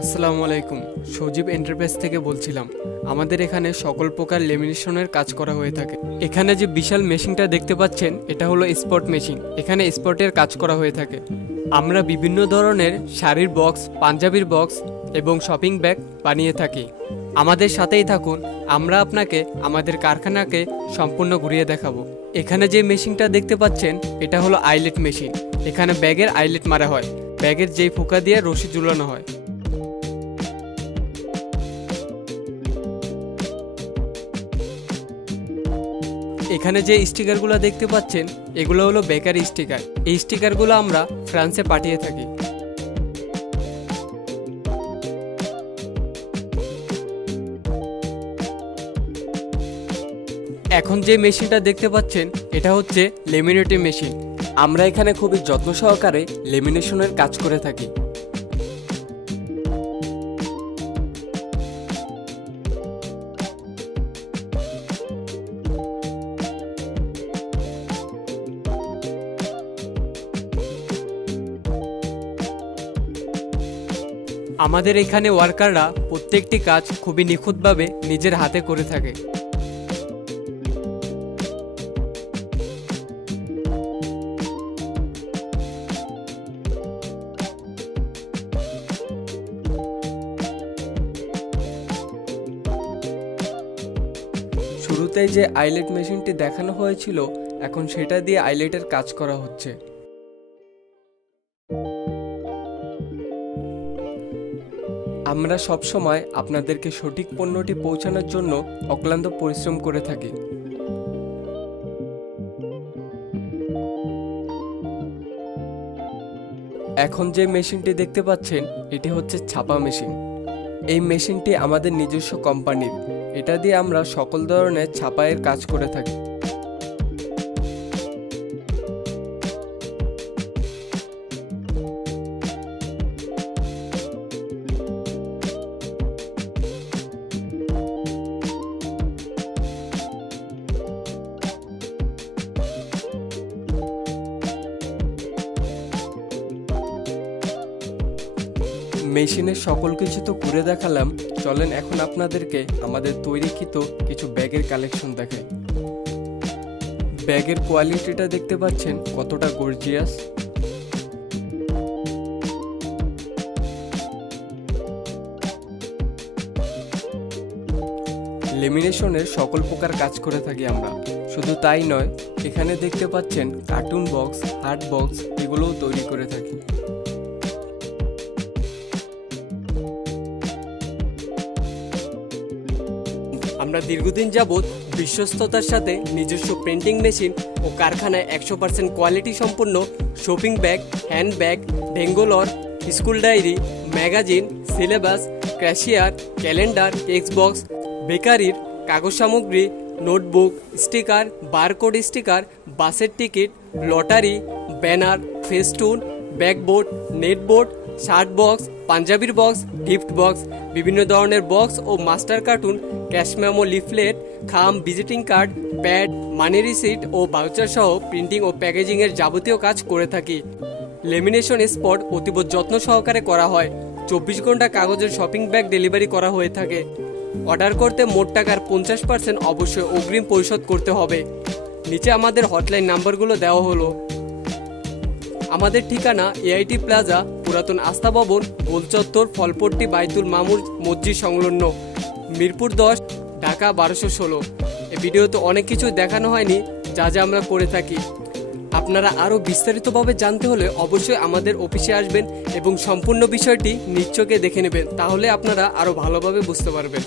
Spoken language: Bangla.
আসসালামু আলাইকুম। সজীব এন্টারপ্রাইজ থেকে বলছিলাম। আমাদের এখানে সকল প্রকার লেমিনেশনের কাজ করা হয়ে থাকে। এখানে যে বিশাল মেশিনটা দেখতে পাচ্ছেন, এটা হলো স্পট মেশিন। এখানে স্পটের কাজ করা হয়ে থাকে। আমরা বিভিন্ন ধরনের শাড়ির বক্স, পাঞ্জাবির বক্স এবং শপিং ব্যাগ বানিয়ে থাকি। আমাদের সাথেই থাকুন, আমরা আপনাকে আমাদের কারখানাকে সম্পূর্ণ ঘুরিয়ে দেখাবো। এখানে যে মেশিনটা দেখতে পাচ্ছেন, এটা হলো আইলেট মেশিন। এখানে ব্যাগের আইলেট মারা হয়। ব্যাগের যেই ফুকা দিয়ে রশি ঝুলানো হয়। এখানে যে স্টিকারগুলো দেখতে পাচ্ছেন, এগুলো হলো বেকারি স্টিকার। এই স্টিকারগুলো আমরা ফ্রান্সে পাঠিয়ে থাকি। এখন যে মেশিনটা দেখতে পাচ্ছেন, এটা হচ্ছে লেমিনেটিং মেশিন। আমরা এখানে খুবই যত্ন সহকারে লেমিনেশনের কাজ করে থাকি। আমাদের এখানে ওয়ার্কাররা প্রত্যেকটি কাজ খুবই নিখুঁতভাবে নিজের হাতে করে থাকে। শুরুতে যে আইলেট মেশিনটি দেখানো হয়েছিল, এখন সেটা দিয়ে আইলেটের কাজ করা হচ্ছে। আমরা সব সময় আপনাদেরকে সঠিক পণ্যটি পৌঁছানোর জন্য অক্লান্ত পরিশ্রম করে থাকি। এখন যে মেশিনটি দেখতে পাচ্ছেন, এটি হচ্ছে ছাপা মেশিন। এই মেশিনটি আমাদের নিজস্ব কোম্পানির। এটা দিয়ে আমরা সকল ধরনের ছাপাইয়ের কাজ করে থাকি। মেশিনের সকল কিছু তো ঘুরে দেখালাম, চলেন এখন আপনাদেরকে আমাদের তৈরিকৃত কিছু ব্যাগের কালেকশন দেখাই। ব্যাগের কোয়ালিটিটা দেখতে পাচ্ছেন কতটা গর্জিয়াস। লেমিনেশনের সকল প্রকার কাজ করে থাকি আমরা। শুধু তাই নয়, এখানে দেখতে পাচ্ছেন কার্টুন বক্স, হার্ড বক্স, এগুলোও তৈরি করে থাকি। আমরা দীর্ঘদিন যাবৎ বিশ্বস্ততার সাথে নিজস্ব প্রিন্টিং মেশিন ও কারখানায় 100% কোয়ালিটি সম্পন্ন শপিং ব্যাগ, হ্যান্ড ব্যাগ, ভেঙ্গোলর, school diary, magazine, syllabus, cashier, calendar, text box, বেকারির কাগজ সামগ্রী, নোটবুক, স্টিকার, বারকোড স্টিকার, বাসের ticket, lottery, banner, festoon, backboard, নেটবোর্ড, শার্ট বক্স, পাঞ্জাবির বক্স, গিফট বক্স, বিভিন্ন ধরনের বক্স ও master carton, cash memo, leaflet, খাম, visiting card, pad, money receipt ও ভাউচার সহ প্রিন্টিং ও প্যাকেজিং এর যাবতীয় কাজ করে থাকি। লেমিনেশন স্পট অতীব যত্ন সহকারে করা হয়। 24 ঘন্টা কাগজের শপিং ব্যাগ ডেলিভারি করা হয়ে থাকে। অর্ডার করতে মোট টাকার 50% অবশ্যই অগ্রিম পরিশোধ করতে হবে। নিচে আমাদের হটলাইন নাম্বারগুলো দেওয়া হলো। আমাদের ঠিকানা এআইটি প্লাজা, পুরাতন আস্থা ভবন, গোল চত্বর, ফলপট্টি, বাইতুল মামুর মসজিদ সংলগ্ন, মিরপুর 10, ঢাকা 1216। এই ভিডিওতে অনেক কিছু দেখানো হয়নি যা যা আমরা করে থাকি। আপনারা আরও বিস্তারিতভাবে জানতে হলে অবশ্যই আমাদের অফিসে আসবেন এবং সম্পূর্ণ বিষয়টি নিজ চোখে দেখে নেবেন। তাহলে আপনারা আরও ভালোভাবে বুঝতে পারবেন।